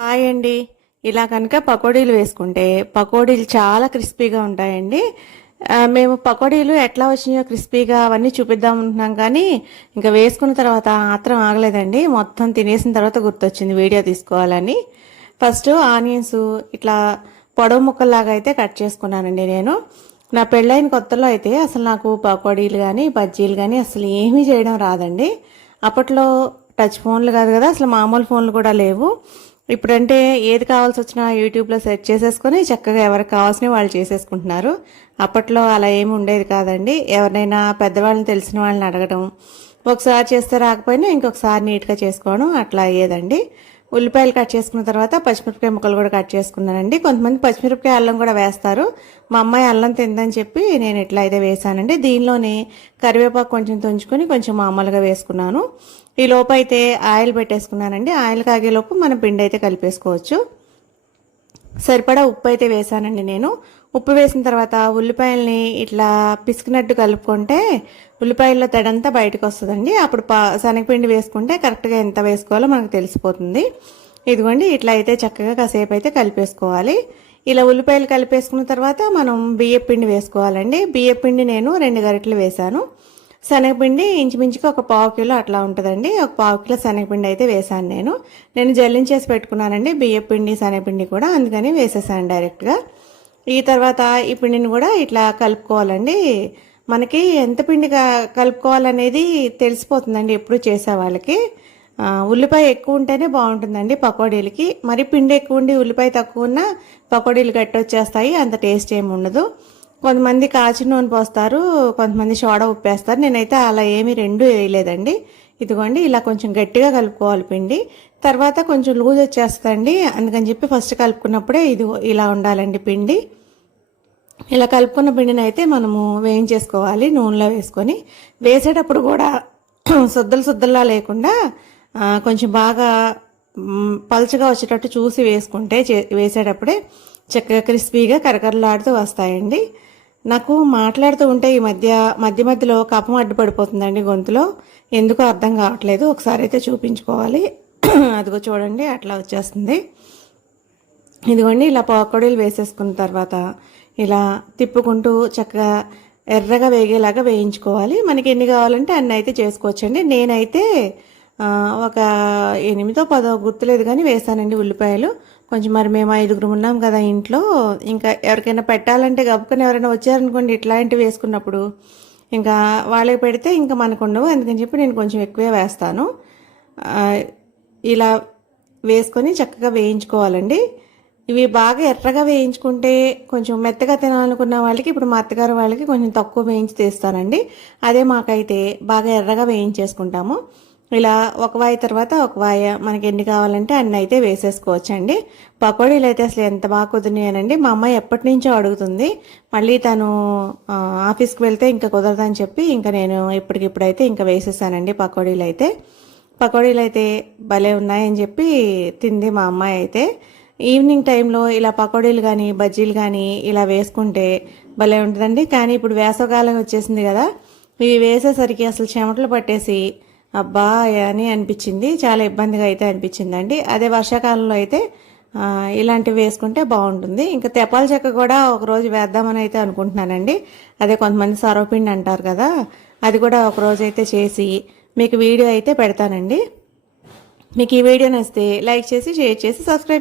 Hi అండి. ఇలా కనుక పకోడీలు వేసుకుంటే పకోడీలు చాలా క్రిస్పీగా ఉంటాయండి. మేము పకోడీలు ఎట్లా వచ్చినాయో క్రిస్పీగా అవన్నీ చూపిద్దాం అనుకున్నాం కానీ ఇంకా వేసుకున్న తర్వాత ఆత్రం ఆగలేదండి. మొత్తం తినేసిన తర్వాత గుర్తొచ్చింది వీడియో తీసుకోవాలని. ఫస్ట్ ఆనియన్స్ ఇట్లా పొడవు ముక్కల్లాగా అయితే కట్ చేసుకున్నానండి నేను. నా పెళ్ళైన కొత్తలో అయితే అసలు నాకు పకోడీలు కానీ బజ్జీలు కానీ అసలు ఏమీ చేయడం రాదండి. అప్పట్లో టచ్ ఫోన్లు కాదు కదా అసలు మామూలు ఫోన్లు కూడా లేవు. ఇప్పుడంటే ఏది కావాల్సి వచ్చినా యూట్యూబ్లో సెర్చ్ చేసేసుకొని చక్కగా ఎవరికి కావాల్సినవి వాళ్ళు చేసేసుకుంటున్నారు. అప్పట్లో అలా ఏమి ఉండేది కాదండి. ఎవరినైనా పెద్దవాళ్ళని తెలిసిన వాళ్ళని అడగడం ఒకసారి చేస్తే రాకపోయినా ఇంకొకసారి నీట్గా చేసుకోవడం అట్లా అయ్యేదండి. ఉల్లిపాయలు కట్ చేసుకున్న తర్వాత పచ్చిమిరపకాయ ముక్కలు కూడా కట్ చేసుకున్నానండి. కొంతమంది పచ్చిమిరపకాయ అల్లం కూడా వేస్తారు. మా అమ్మాయి అల్లం తిందని చెప్పి నేను ఇట్లా అయితే వేసానండి దీనిలోనే కరివేపాకు కొంచెం తుంచుకొని కొంచెం మామూలుగా వేసుకున్నాను. ఈ లోపు అయితే ఆయిల్ పెట్టేసుకున్నానండి. ఆయిల్ కాగేలోపు మనం పిండి అయితే కలిపేసుకోవచ్చు. సరిపడా ఉప్పు అయితే వేసానండి నేను. ఉప్పు వేసిన తర్వాత ఉల్లిపాయల్ని ఇట్లా పిసికినట్టు కలుపుకుంటే ఉల్లిపాయల్లో తడంతా బయటకు వస్తుందండి. అప్పుడు పా శనగపిండి వేసుకుంటే కరెక్ట్గా ఎంత వేసుకోవాలో మనకు తెలిసిపోతుంది. ఇదిగోండి ఇట్లా అయితే చక్కగా కాసేపు అయితే కలిపేసుకోవాలి. ఇలా ఉల్లిపాయలు కలిపేసుకున్న తర్వాత మనం బియ్యం పిండి వేసుకోవాలండి. బియ్యం పిండి నేను రెండు గరిటలు వేసాను శనగపిండి ఇంచుమించుగా ఒక పావు కిలో అట్లా ఉంటుందండి. ఒక పావు కిలో శనగపిండి అయితే వేసాను నేను. నేను జల్లించేసి పెట్టుకున్నానండి బియ్యం పిండి శనగపిండి కూడా. అందుకని వేసేసాను డైరెక్ట్గా. ఈ తర్వాత ఈ పిండిని కూడా ఇట్లా కలుపుకోవాలండి. మనకి ఎంత పిండి కలుపుకోవాలనేది తెలిసిపోతుందండి ఎప్పుడు చేసే వాళ్ళకి. ఉల్లిపాయ ఎక్కువ ఉంటేనే బాగుంటుందండి పకోడీలకి. మరి పిండి ఎక్కువ ఉండి ఉల్లిపాయ తక్కువ ఉన్నా పకోడీలు గట్టి వచ్చేస్తాయి అంత టేస్ట్ ఏమి ఉండదు. కొంతమంది కాచిన నూనె పోస్తారు కొంతమంది సోడా ఉప్పేస్తారు నేనైతే అలా ఏమీ రెండు వేయలేదండి. ఇదిగోండి ఇలా కొంచెం గట్టిగా కలుపుకోవాలి పిండి. తర్వాత కొంచెం లూజ్ వచ్చేస్తుందండి. అందుకని చెప్పి ఫస్ట్ కలుపుకున్నప్పుడే ఇది ఇలా ఉండాలండి పిండి. ఇలా కలుపుకున్న పిండిని అయితే మనము వేయించేసుకోవాలి నూనెలో వేసుకొని. వేసేటప్పుడు కూడా సుద్దలు సుద్దల్లా లేకుండా కొంచెం బాగా పలుచగా వచ్చేటట్టు చూసి వేసుకుంటే చే- వేసేటప్పుడే చక్కగా క్రిస్పీగా కరకరలాడుతూ వస్తాయండి. నాకు మాట్లాడుతూ ఉంటే ఈ మధ్య మధ్య మధ్యలో కపం అడ్డుపడిపోతుందండి గొంతులో. ఎందుకో అర్థం కావట్లేదు. ఒకసారి అయితే చూపించుకోవాలి. అదిగో చూడండి అట్లా వచ్చేస్తుంది. ఇదిగోండి ఇలా పకోడీలు వేసేసుకున్న తర్వాత ఇలా తిప్పుకుంటూ చక్కగా ఎర్రగా వేగేలాగా వేయించుకోవాలి. మనకి ఎన్ని కావాలంటే అన్ని అయితే చేసుకోవచ్చండి. నేనైతే ఒక ఎనిమిదో పదో గుర్తులేదు కానీ వేసానండి ఉల్లిపాయలు. కొంచెం మరి మేము ఐదుగురు ఉన్నాం కదా ఇంట్లో. ఇంకా ఎవరికైనా పెట్టాలంటే గబుకొని ఎవరైనా వచ్చారనుకోండి ఇట్లాంటివి వేసుకున్నప్పుడు ఇంకా వాళ్ళకి పెడితే ఇంకా మనకు ఉండవు. అందుకని చెప్పి నేను కొంచెం ఎక్కువే వేస్తాను. ఇలా వేసుకొని చక్కగా వేయించుకోవాలండి. ఇవి బాగా ఎర్రగా వేయించుకుంటే కొంచెం మెత్తగా తినాలనుకున్న వాళ్ళకి ఇప్పుడు మా అత్తగారు వాళ్ళకి కొంచెం తక్కువ వేయించి తీస్తానండి అదే మాకైతే బాగా ఎర్రగా వేయించేసుకుంటాము. ఇలా ఒక వాయి తర్వాత ఒక వాయ మనకి ఎన్ని కావాలంటే అన్ని అయితే వేసేసుకోవచ్చండి. పకోడీలు అయితే అసలు ఎంత బాగా కుదిరినాయనండి. మా అమ్మాయి ఎప్పటి నుంచో అడుగుతుంది. మళ్ళీ తను ఆఫీస్కి వెళ్తే ఇంకా కుదరదని చెప్పి ఇంకా నేను ఇప్పటికిప్పుడైతే ఇంకా వేసేసానండి పకోడీలు అయితే. పకోడీలు అయితే భలే ఉన్నాయని చెప్పి తింది మా అమ్మాయి అయితే. ఈవినింగ్ టైంలో ఇలా పకోడీలు కానీ బజ్జీలు కానీ ఇలా వేసుకుంటే భలే ఉంటుందండి. కానీ ఇప్పుడు వేసవకాలం వచ్చేసింది కదా ఇవి వేసేసరికి అసలు చెమటలు పట్టేసి అబ్బా అని అనిపించింది. చాలా ఇబ్బందిగా అయితే అనిపించిందండి. అదే వర్షాకాలంలో అయితే ఇలాంటివి వేసుకుంటే బాగుంటుంది. ఇంకా తెపాల చెక్క కూడా ఒక రోజు వేద్దామని అయితే అనుకుంటున్నానండి. అదే కొంతమంది సరోపిండి అంటారు కదా అది కూడా ఒకరోజు అయితే చేసి మీకు వీడియో అయితే పెడతానండి. మీకు ఈ వీడియో నచ్చితే లైక్ చేసి షేర్ చేసి సబ్స్క్రైబ్